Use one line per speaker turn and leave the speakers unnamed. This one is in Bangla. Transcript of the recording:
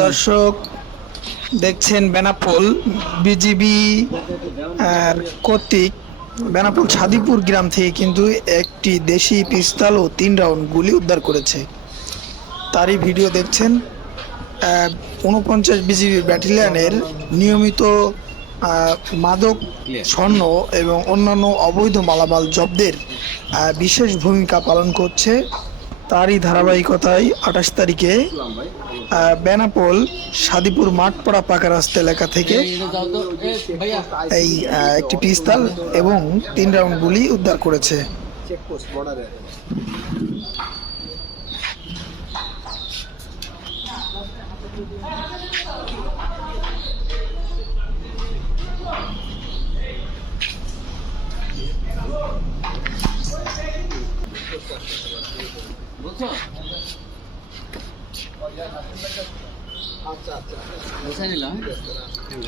দর্শক, দেখছেন বেনাপোল বিজিবি আর কর্তৃক বেনাপোল ছাদিপুর গ্রাম থেকে কিন্তু একটি দেশি পিস্তল ও তিন রাউন্ড গুলি উদ্ধার করেছে। তারই ভিডিও দেখছেন উনপঞ্চাশ বিজিবি ব্যাটালিয়নের নিয়মিত মাদক স্বর্ণ এবং অন্যান্য অবৈধ মালামাল জব্দের বিশেষ ভূমিকা পালন করছে। তারই ধারাবাহিকতায় আঠাশ তারিখে বেনাপোল, সাদিপুর মাঠপাড়া পাকা রাস্তা এলাকা থেকে এই একটি পিস্তল এবং তিন রাউন্ড গুলি উদ্ধার করেছে।
চেকপোস্ট বর্ডারে
বুঝছ?
আচ্ছা আচ্ছা।
বুঝে নিলাম।
হ্যাঁ।